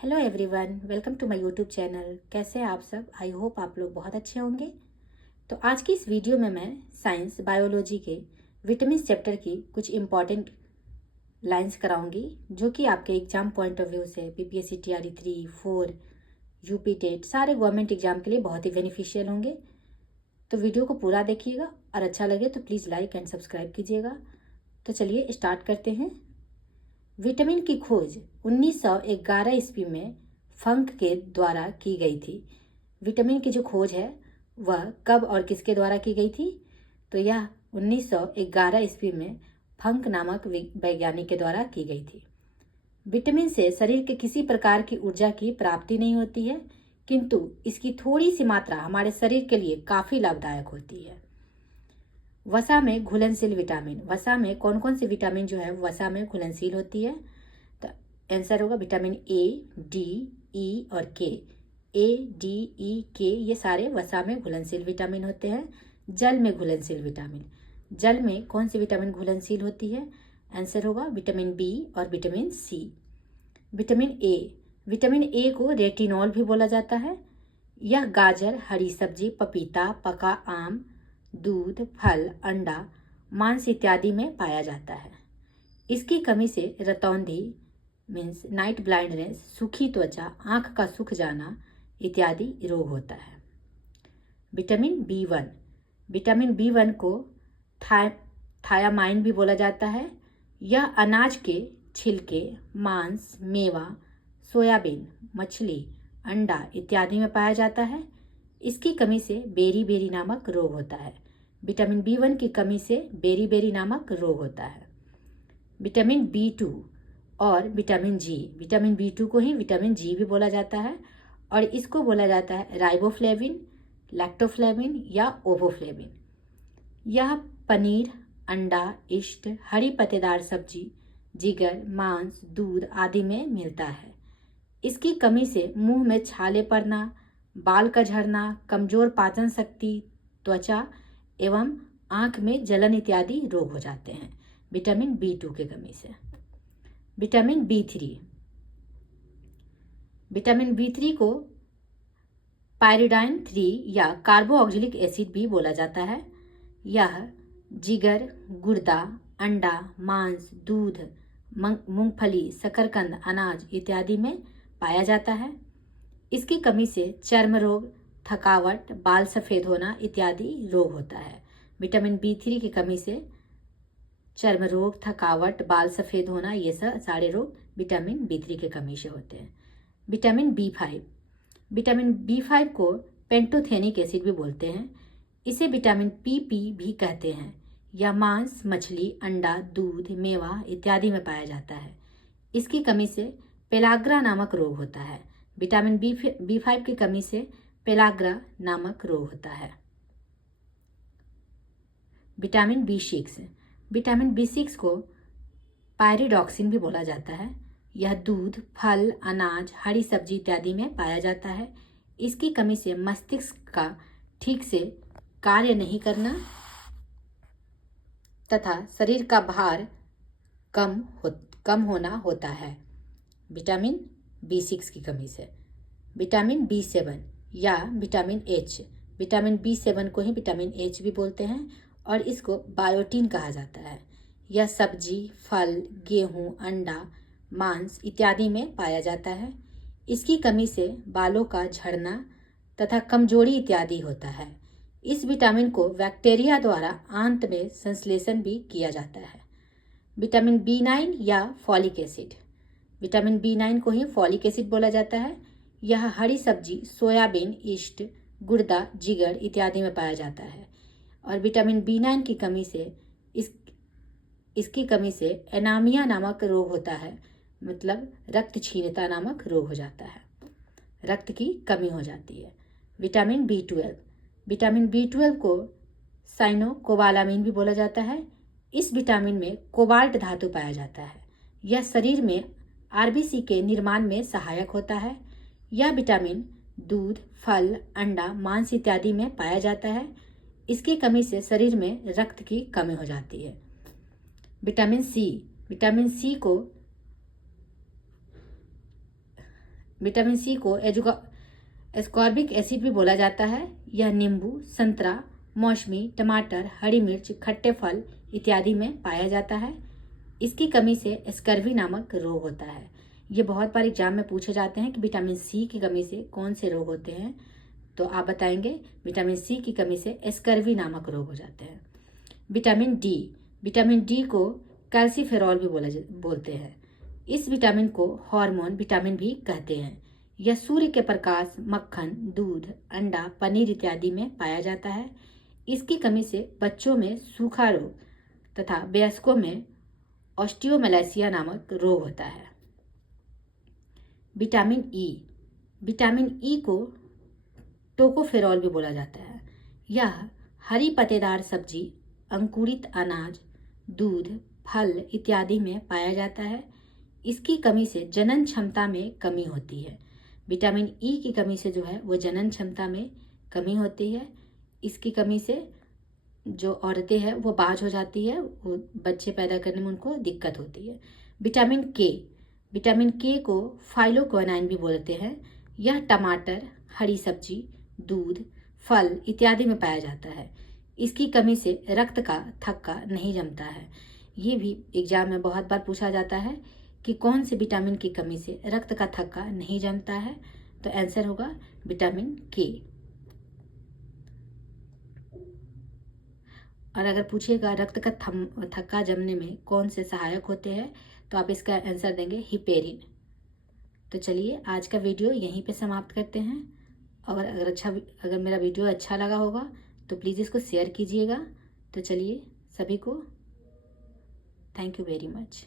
Hello everyone, welcome to my YouTube channel. कैसे हैं आप सब? आई होप आप लोग बहुत अच्छे होंगे। तो आज की इस वीडियो में मैं साइंस बायोलॉजी के विटामिन चैप्टर की कुछ इम्पॉर्टेंट लाइंस कराऊंगी जो कि आपके एग्जाम पॉइंट ऑफ व्यू से पीपीएससी टीआरई 3, 4, यूपी टेट सारे गवर्नमेंट एग्जाम के लिए बहुत ही बेनिफिशियल होंगे। तो वीडियो को पूरा देखिएगा और अच्छा लगे तो प्लीज़ लाइक एंड सब्सक्राइब कीजिएगा। तो चलिए स्टार्ट करते हैं। विटामिन की खोज 1911 ईस्वी में फंक के द्वारा की गई थी। विटामिन की जो खोज है वह कब और किसके द्वारा की गई थी? तो यह 1911 ईस्वी में फंक नामक वैज्ञानिक के द्वारा की गई थी। विटामिन से शरीर के किसी प्रकार की ऊर्जा की प्राप्ति नहीं होती है, किंतु इसकी थोड़ी सी मात्रा हमारे शरीर के लिए काफ़ी लाभदायक होती है। वसा में घुलनशील विटामिन, वसा में कौन कौन सी विटामिन जो है वसा में घुलनशील होती है? तो आंसर होगा विटामिन ए, डी, ई और के। ए, डी, ई, के ये सारे वसा में घुलनशील विटामिन होते हैं। जल में घुलनशील विटामिन, जल में कौन सी विटामिन घुलनशील होती है? आंसर होगा विटामिन बी और vitamin C. Vitamin A, vitamin A को रेटिनॉल भी बोला जाता है। यह गाजर, हरी सब्जी, पपीता, पका आम, दूध, फल, अंडा, मांस इत्यादि में पाया जाता है। इसकी कमी से रतौंधी मीन्स नाइट ब्लाइंडनेस, सूखी त्वचा, आंख का सूख जाना इत्यादि रोग होता है। Vitamin B one, vitamin B one को थायामाइन भी बोला जाता है। यह अनाज के छिलके, मांस, मेवा, सोयाबीन, मछली, अंडा इत्यादि में पाया जाता है। इसकी कमी से बेरी नामक रोग होता है। विटामिन बी वन की कमी से बेरी नामक रोग होता है। विटामिन बी टू और vitamin G, vitamin B two को ही विटामिन जी भी बोला जाता है और इसको बोला जाता है राइबोफ्लेविन, लैक्टोफ्लेविन या ओवोफ्लेविन। यह पनीर, अंडा, इष्ट, हरी पत्तेदार सब्जी, जिगर, मांस, दूध आदि में मिलता है। इसकी कमी से मुंह में छाले पड़ना, बाल का झड़ना, कमजोर पाचन शक्ति, त्वचा एवं आंख में जलन इत्यादि रोग हो जाते हैं विटामिन बी टू की कमी से। Vitamin B three, vitamin B three को पायरिडाइन 3 या कार्बोऑक्सिलिक एसिड भी बोला जाता है। यह जिगर, गुर्दा, अंडा, मांस, दूध, मूंगफली, शकरकंद, अनाज इत्यादि में पाया जाता है। इसकी कमी से चर्म रोग, थकावट, बाल सफ़ेद होना इत्यादि रोग होता है। विटामिन बी थ्री की कमी से चर्म रोग, थकावट, बाल सफ़ेद होना ये सब सारे रोग विटामिन बी थ्री की कमी से होते हैं। Vitamin B five, vitamin B five को पेंटोथेनिक एसिड भी बोलते हैं। इसे विटामिन पी भी कहते हैं। यह मांस, मछली, अंडा, दूध, मेवा इत्यादि में पाया जाता है। इसकी कमी से पेलाग्रा नामक रोग होता है। विटामिन बी फाइव की कमी से पेलाग्रा नामक रोग होता है। Vitamin B six, vitamin B six को पायरिडॉक्सिन भी बोला जाता है। यह दूध, फल, अनाज, हरी सब्जी इत्यादि में पाया जाता है। इसकी कमी से मस्तिष्क का ठीक से कार्य नहीं करना तथा शरीर का भार कम होना होता है विटामिन बी सिक्स की कमी से। विटामिन बी सेवन या vitamin H, vitamin B seven को ही विटामिन एच भी बोलते हैं और इसको बायोटीन कहा जाता है। यह सब्जी, फल, गेहूं, अंडा, मांस इत्यादि में पाया जाता है। इसकी कमी से बालों का झड़ना तथा कमजोरी इत्यादि होता है। इस विटामिन को बैक्टीरिया द्वारा आंत में संश्लेषण भी किया जाता है। विटामिन बी नाइन या folic acid, vitamin B nine को ही फॉलिक एसिड बोला जाता है। यह हरी सब्जी, सोयाबीन, इष्ट, गुर्दा, जिगर इत्यादि में पाया जाता है और विटामिन बी नाइन की कमी से इसकी कमी से एनामिया नामक रोग होता है, मतलब रक्तहीनता नामक रोग हो जाता है, रक्त की कमी हो जाती है। Vitamin B twelve, vitamin B twelve को साइनोकोबालामिन भी बोला जाता है। इस विटामिन में कोबाल्ट धातु पाया जाता है। यह शरीर में आरबीसी के निर्माण में सहायक होता है। यह विटामिन दूध, फल, अंडा, मांस इत्यादि में पाया जाता है। इसकी कमी से शरीर में रक्त की कमी हो जाती है। विटामिन सी, विटामिन सी को विटामिन सी को एस्कॉर्बिक एसिड भी बोला जाता है। यह नींबू, संतरा, मौसमी, टमाटर, हरी मिर्च, खट्टे फल इत्यादि में पाया जाता है। इसकी कमी से स्कर्वी नामक रोग होता है। ये बहुत बार एग्जाम में पूछे जाते हैं कि विटामिन सी की कमी से कौन से रोग होते हैं, तो आप बताएंगे विटामिन सी की कमी से स्कर्वी नामक रोग हो जाते हैं। विटामिन डी को कैल्सीफेरॉल भी बोलते हैं। इस विटामिन को हार्मोन विटामिन भी कहते हैं। यह सूर्य के प्रकाश, मक्खन, दूध, अंडा, पनीर इत्यादि में पाया जाता है। इसकी कमी से बच्चों में सूखा रोग तथा वयस्कों में ऑस्टियोमेलासिया नामक रोग होता है। विटामिन ई को टोकोफेरॉल भी बोला जाता है। यह हरी पत्तेदार सब्जी, अंकुरित अनाज, दूध, फल इत्यादि में पाया जाता है। इसकी कमी से जनन क्षमता में कमी होती है। विटामिन ई की कमी से जो है वो जनन क्षमता में कमी होती है। इसकी कमी से जो औरतें हैं वो बाझ हो जाती है, वो बच्चे पैदा करने में उनको दिक्कत होती है। विटामिन के को फाइलोक्विनाइन भी बोलते हैं। यह टमाटर, हरी सब्जी, दूध, फल इत्यादि में पाया जाता है। इसकी कमी से रक्त का थक्का नहीं जमता है। ये भी एग्जाम में बहुत बार पूछा जाता है कि कौन से विटामिन की कमी से रक्त का थक्का नहीं जमता है, तो आंसर होगा विटामिन के। और अगर पूछेगा रक्त का थक्का जमने में कौन से सहायक होते हैं, तो आप इसका आंसर देंगे हिपेरिन। तो चलिए आज का वीडियो यहीं पे समाप्त करते हैं। अगर मेरा वीडियो अच्छा लगा होगा तो प्लीज़ इसको शेयर कीजिएगा। तो चलिए सभी को थैंक यू वेरी मच।